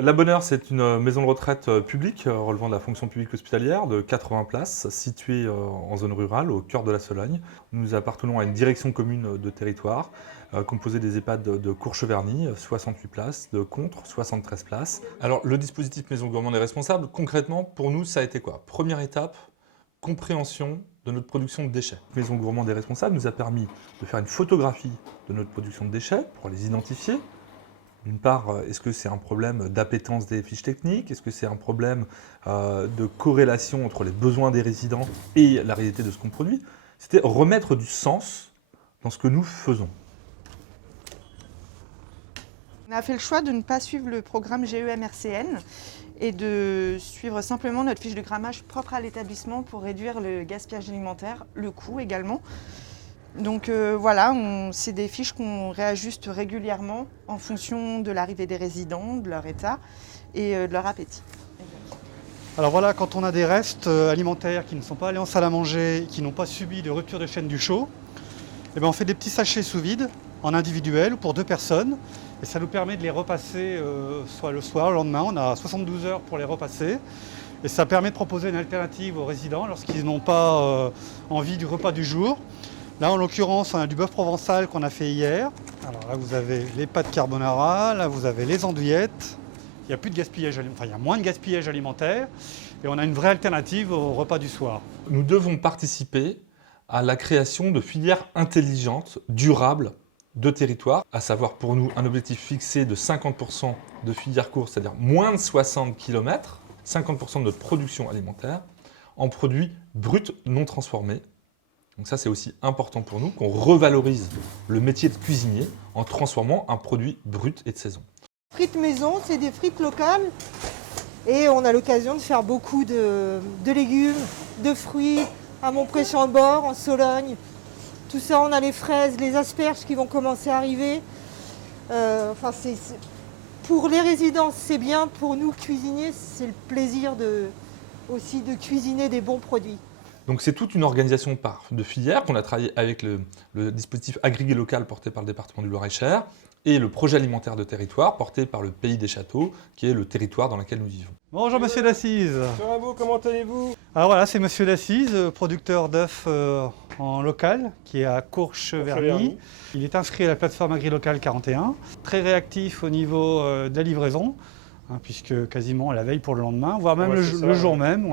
La Bonne Heure, c'est une maison de retraite publique relevant de la fonction publique hospitalière de 80 places, située en zone rurale, au cœur de la Sologne. Nous appartenons à une direction commune de territoire, composée des EHPAD de Courcheverny, 68 places, de Contres, 73 places. Alors, le dispositif Maison Gourmande et Responsable, concrètement, pour nous, ça a été quoi? Première étape, compréhension de notre production de déchets. Maison Gourmande et Responsable nous a permis de faire une photographie de notre production de déchets pour les identifier. D'une part, est-ce que c'est un problème d'appétence des fiches techniques? Est-ce que c'est un problème de corrélation entre les besoins des résidents et la réalité de ce qu'on produit? C'était remettre du sens dans ce que nous faisons. On a fait le choix de ne pas suivre le programme GEM-RCN et de suivre simplement notre fiche de grammage propre à l'établissement pour réduire le gaspillage alimentaire, le coût également. Donc voilà, c'est des fiches qu'on réajuste régulièrement en fonction de l'arrivée des résidents, de leur état et de leur appétit. Alors voilà, quand on a des restes alimentaires qui ne sont pas allés en salle à manger, qui n'ont pas subi de rupture de chaîne du chaud, eh bien on fait des petits sachets sous vide, en individuel ou pour 2 personnes. Et ça nous permet de les repasser soit le soir, le lendemain. On a 72 heures pour les repasser. Et ça permet de proposer une alternative aux résidents lorsqu'ils n'ont pas envie du repas du jour. Là, en l'occurrence, on a du bœuf provençal qu'on a fait hier. Alors là, vous avez les pâtes carbonara, là, vous avez les andouillettes. Il n'y a plus de gaspillage, enfin, il y a moins de gaspillage alimentaire. Et on a une vraie alternative au repas du soir. Nous devons participer à la création de filières intelligentes, durables, de territoire, à savoir pour nous un objectif fixé de 50% de filières courtes, c'est-à-dire moins de 60 km, 50% de notre production alimentaire, en produits bruts non transformés. Donc ça, c'est aussi important pour nous, qu'on revalorise le métier de cuisinier en transformant un produit brut et de saison. Frites maison, c'est des frites locales et on a l'occasion de faire beaucoup de légumes, de fruits à Montpré-Chambord, en Sologne. Tout ça, on a les fraises, les asperges qui vont commencer à arriver. Pour les résidents, c'est bien. Pour nous, cuisiniers, c'est le plaisir aussi de cuisiner des bons produits. Donc c'est toute une organisation de filières qu'on a travaillé avec le dispositif Agrigué Local porté par le département du Loir-et-Cher et le projet alimentaire de territoire porté par le Pays des Châteaux, qui est le territoire dans lequel nous vivons. Bonjour Monsieur Dassise. Bonjour à vous, comment allez-vous? Alors voilà, c'est Monsieur Dassise, producteur d'œufs en local, qui est à Courcheverny. Il est inscrit à la plateforme AgriLocal 41, très réactif au niveau de la livraison, puisque quasiment à la veille pour le lendemain, voire même le jour même.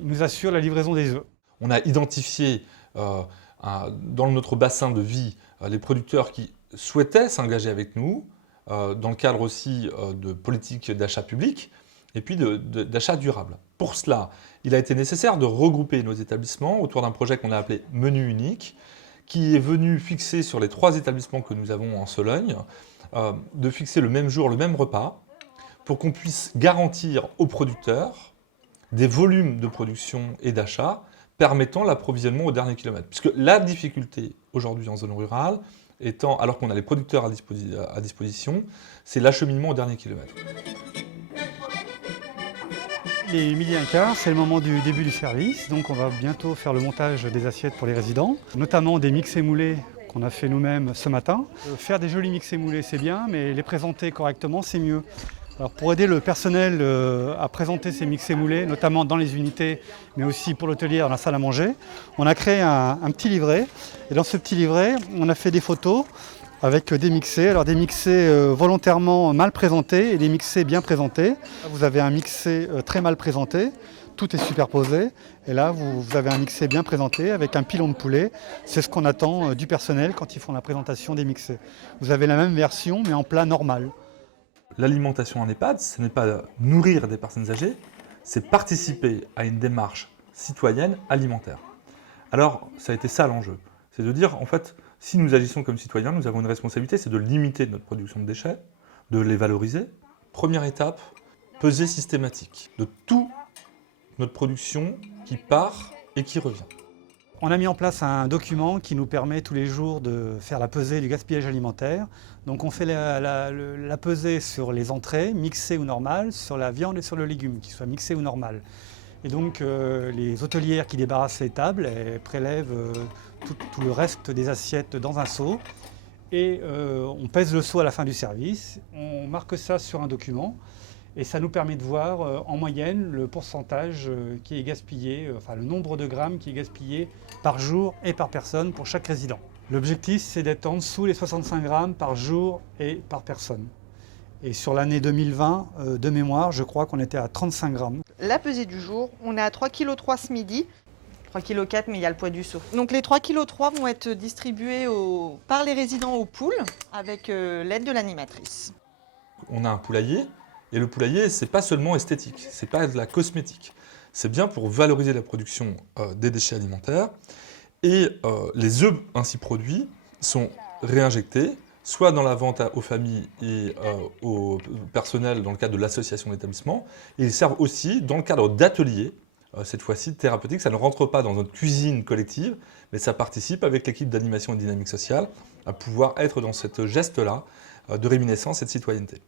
Il nous assure la livraison des œufs. On a identifié dans notre bassin de vie les producteurs qui souhaitaient s'engager avec nous, dans le cadre aussi de politiques d'achat public et puis d'achat durable. Pour cela, il a été nécessaire de regrouper nos établissements autour d'un projet qu'on a appelé Menu Unique, qui est venu fixer sur les 3 établissements que nous avons en Sologne, de fixer le même jour, le même repas, pour qu'on puisse garantir aux producteurs des volumes de production et d'achat permettant l'approvisionnement au dernier kilomètre. Puisque la difficulté aujourd'hui en zone rurale, étant, alors qu'on a les producteurs à disposition, c'est l'acheminement au dernier kilomètre. Il est 12h15, c'est le moment du début du service, donc on va bientôt faire le montage des assiettes pour les résidents, notamment des mix émoulés qu'on a fait nous-mêmes ce matin. Faire des jolis mix émoulés, c'est bien, mais les présenter correctement, c'est mieux. Alors pour aider le personnel à présenter ces mix émoulés, notamment dans les unités, mais aussi pour l'hôtelier dans la salle à manger, on a créé un petit livret. Et dans ce petit livret, on a fait des photos avec des mixés. Alors des mixés volontairement mal présentés et des mixés bien présentés. Vous avez un mixé très mal présenté, tout est superposé. Et là, vous avez un mixé bien présenté avec un pilon de poulet. C'est ce qu'on attend du personnel quand ils font la présentation des mixés. Vous avez la même version, mais en plat normal. L'alimentation en EHPAD, ce n'est pas nourrir des personnes âgées, c'est participer à une démarche citoyenne alimentaire. Alors, ça a été ça l'enjeu. C'est de dire, en fait, si nous agissons comme citoyens, nous avons une responsabilité, c'est de limiter notre production de déchets, de les valoriser. Première étape, pesée systématique de toute notre production qui part et qui revient. On a mis en place un document qui nous permet tous les jours de faire la pesée du gaspillage alimentaire. Donc on fait la pesée sur les entrées, mixées ou normales, sur la viande et sur le légume, qui soit mixé ou normal. Et donc les hôtelières qui débarrassent les tables, elles prélèvent tout le reste des assiettes dans un seau. et on pèse le seau à la fin du service, on marque ça sur un document et ça nous permet de voir en moyenne le pourcentage qui est gaspillé, enfin le nombre de grammes qui est gaspillé par jour et par personne pour chaque résident. L'objectif, c'est d'être en dessous les 65 grammes par jour et par personne. Et sur l'année 2020, de mémoire, je crois qu'on était à 35 grammes. La pesée du jour, on est à 3,3 kg ce midi. 3,4 kg, mais il y a le poids du seau. Donc les 3,3 kg vont être distribués par les résidents aux poules avec l'aide de l'animatrice. On a un poulailler, et le poulailler, c'est pas seulement esthétique, c'est pas de la cosmétique. C'est bien pour valoriser la production des déchets alimentaires, et les œufs ainsi produits sont réinjectés, soit dans la vente aux familles et au personnel dans le cadre de l'association d'établissement, et ils servent aussi dans le cadre d'ateliers, cette fois-ci thérapeutiques. Ça ne rentre pas dans notre cuisine collective, mais ça participe avec l'équipe d'animation et de dynamique sociale à pouvoir être dans ce geste-là de réminiscence et de citoyenneté.